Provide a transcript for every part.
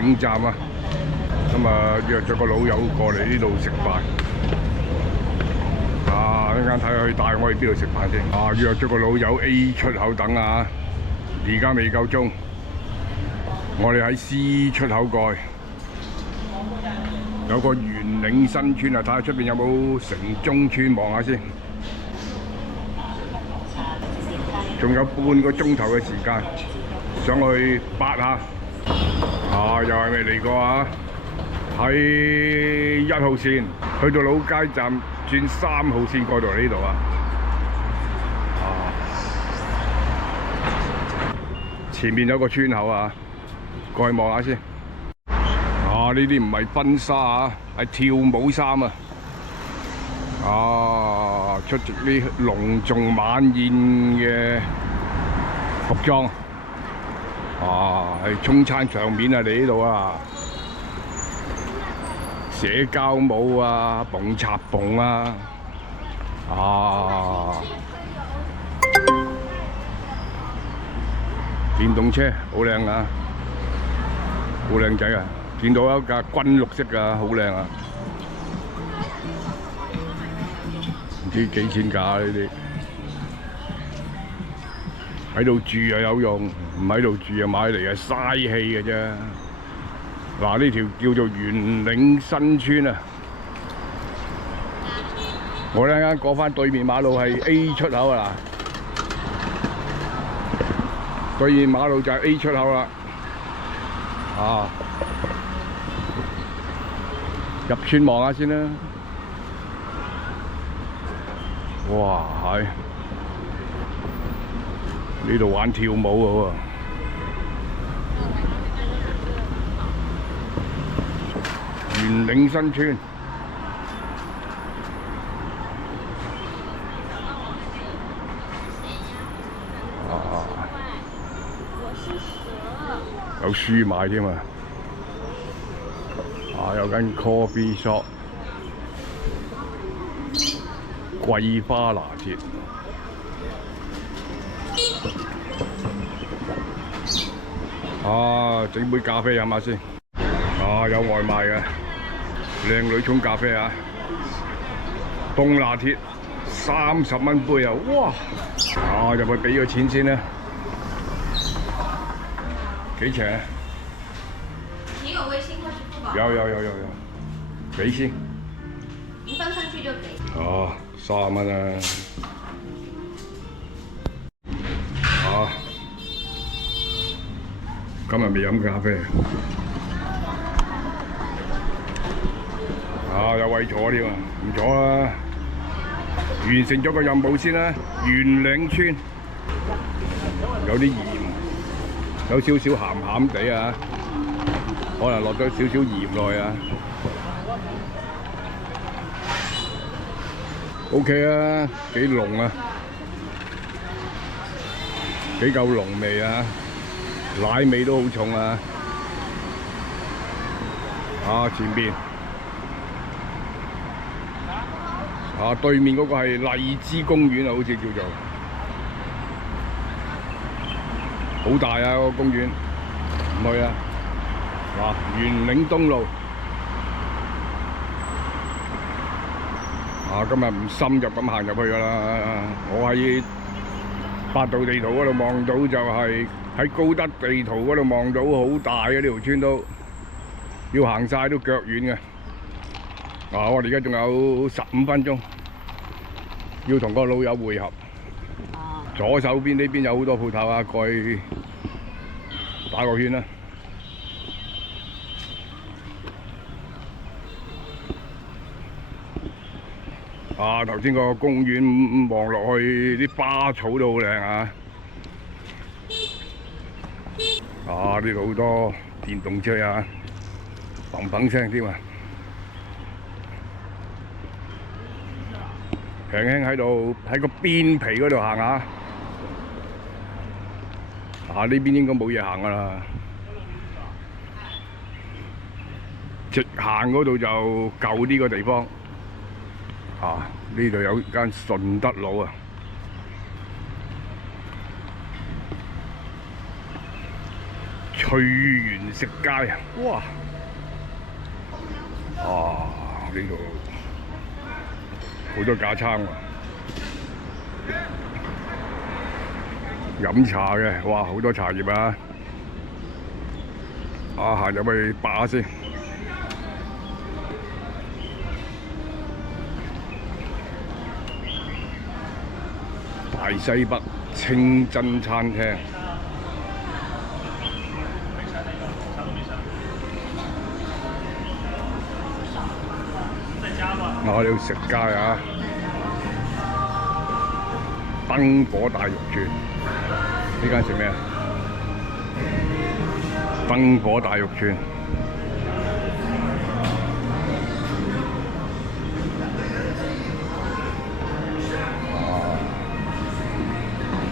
嶺站啊，咁啊約咗個老友過嚟呢度食飯。啊，一陣間睇下佢帶我去邊度食飯先。啊，約咗個老友 A 出口等啊，而家未夠鐘，我哋喺 C 出口過去。有個圓嶺新村啊，睇下出邊有冇城中村，望下先。仲有半個鐘頭嘅時間，上去八下。啊，又係未嚟過啊！喺1號線去到老街站轉3號線過到呢度啊！前面有個村口啊，過去望下先。啊！呢啲唔係婚紗啊，係跳舞衫啊！啊，出席呢隆重晚宴嘅服裝。啊，係中餐場面啊！你呢度啊，社交舞啊，蹦插蹦啊，電動車好靚啊，好靚仔啊！見到一架軍綠色㗎，好靚啊！唔知幾錢價呢啲？喺度住又有用，唔喺度住又買嚟係嘥氣嘅啫。嗱，呢條叫做圓嶺新村啊！我一陣間過返對面馬路係 A 出口啊！對面馬路就係 A 出口啦。啊！入村望下先啦。哇，係呢度玩跳舞嘅喎。圓嶺新村。有書賣添啊！有間 coffee shop， 桂花拿鐵。整杯咖啡飲下先。有外賣嘅，靚女沖咖啡啊！凍拿鐵30蚊杯啊！哇！入去俾個錢先啦。幾錢啊？你有微信或支付宝？有，俾先。你放上去就给。30蚊啊！今日未飲咖啡。有位坐添啊，唔坐啦。完成咗個任務先啦。圓嶺村有啲鹽。有少少鹹鹹地啊，可能落咗少少鹽落去啊。OK 啊，幾濃啊，幾夠濃味啊，奶味都好重啊。前邊對面嗰個係荔枝公園啊，好似叫做。好大啊！個公園唔去啊！圓嶺東路今日唔深入咁行入去㗎啦。我喺百度地圖嗰度望到就係喺高德地圖嗰度望到好大嘅呢條村都，要行晒都腳軟嘅。我哋而家仲有15分鐘，要同個老友會合。左手邊呢邊有好多鋪頭啊，過去打個圈啦。頭先個公園望落去啲花草都好靚啊！呢度好多電動車啊，砰砰聲添啊！輕輕喺度喺個邊皮嗰度行下。呢邊應該冇嘢行㗎啦，直行嗰度就舊啲個地方。呢度有間順德路啊，菜翠園食街啊！哇！啊，呢度好多架撐喎，飲茶嘅，哇！好多茶葉啊！啊，行入去霸下先。大西北清真餐廳。我哋要食街啊！燈火大肉串，呢間食咩啊？燈火大肉串。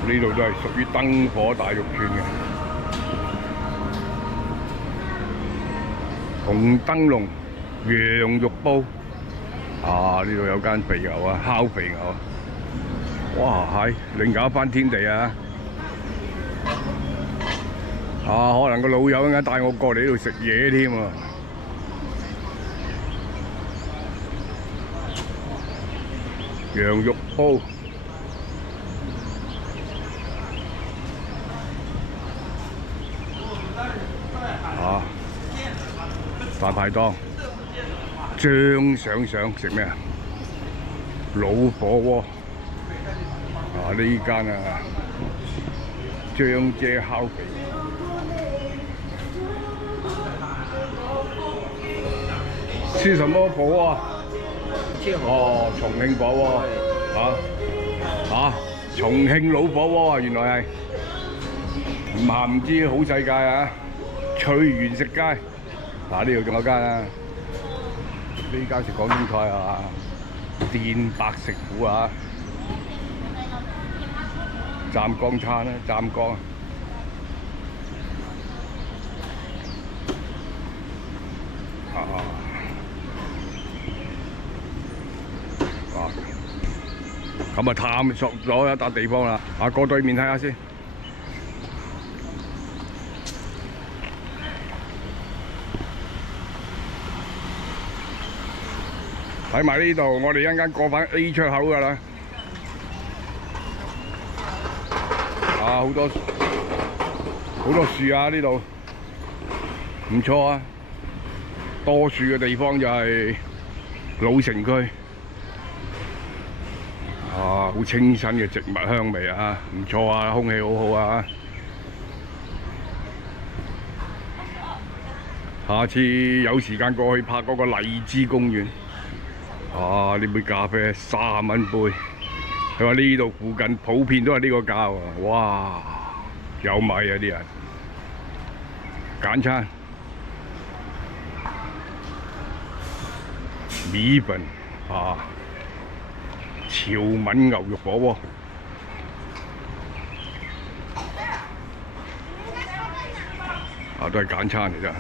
呢度都係屬於燈火大肉串嘅。紅燈籠羊肉煲。啊！呢度有間肥牛啊，烤肥牛啊！哇，係另搞一番天地啊！啊，可能個老友一陣帶我過嚟呢度食嘢添啊！羊肉煲。啊！大排檔。張想食咩啊？老火鍋啊！呢間啊，張姐烤肥。吃什麼火鍋啊？哦，重慶火鍋啊！重慶老火鍋啊，原來係唔行唔知好世界啊！翠園食街嗱，呢度仲有間啊！呢間食廣東菜啊，電白食府啊，湛江餐啦，湛江啊，咁啊探索咗一笪地方啦，啊過對面睇下先。睇埋呢度，我哋一陣間過返 A 出口㗎啦。啊，好多樹啊！呢度唔錯啊，多樹嘅地方就係老城區。啊，好清新嘅植物香味啊，唔錯啊，空氣好好啊。下次有時間過去拍嗰個荔枝公園。啊！呢杯咖啡30蚊杯，佢話呢度附近普遍都係呢個價喎。哇！有米啊啲人，簡餐米粉啊，潮閩牛肉火鍋，啊都係簡餐嚟啫。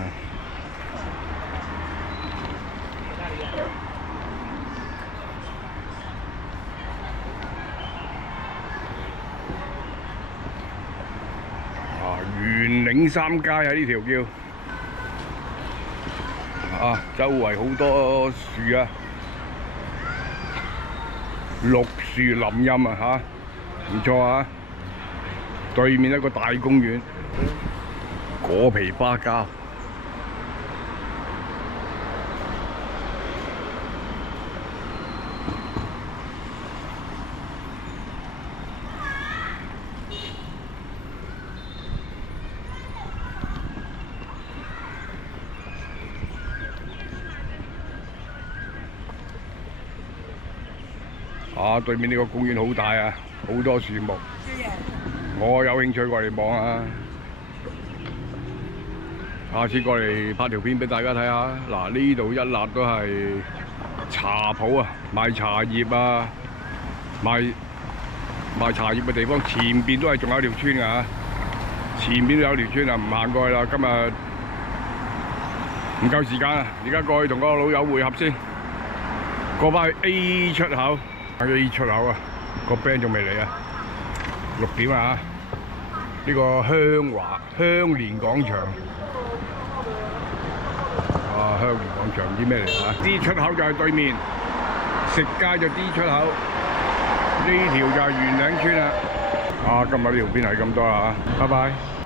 元嶺三街啊，呢條叫啊，周圍好多樹啊，綠樹林蔭啊嚇，唔錯啊！對面一個大公園，果皮花膠。啊！對面呢個公園好大啊，好多樹木。我有興趣過嚟望下，下次過嚟拍條片俾大家睇下。嗱，呢度一立都係茶鋪啊，賣茶葉啊，賣茶葉嘅地方。前邊都係仲有條村㗎，前邊都有條村啊，唔行過去啦。今日唔夠時間啊，而家過去同個老友會合先，過返去 A 出口。A 出口啊，個 band 仲未嚟啊，6點啊，呢個香蓮廣場。啊，香蓮廣場唔知咩嚟啊 ？D 出口就係對面，食街就 D 出口，呢條就係圓嶺村啦。啊，今日呢條片係咁多啦嚇，拜拜。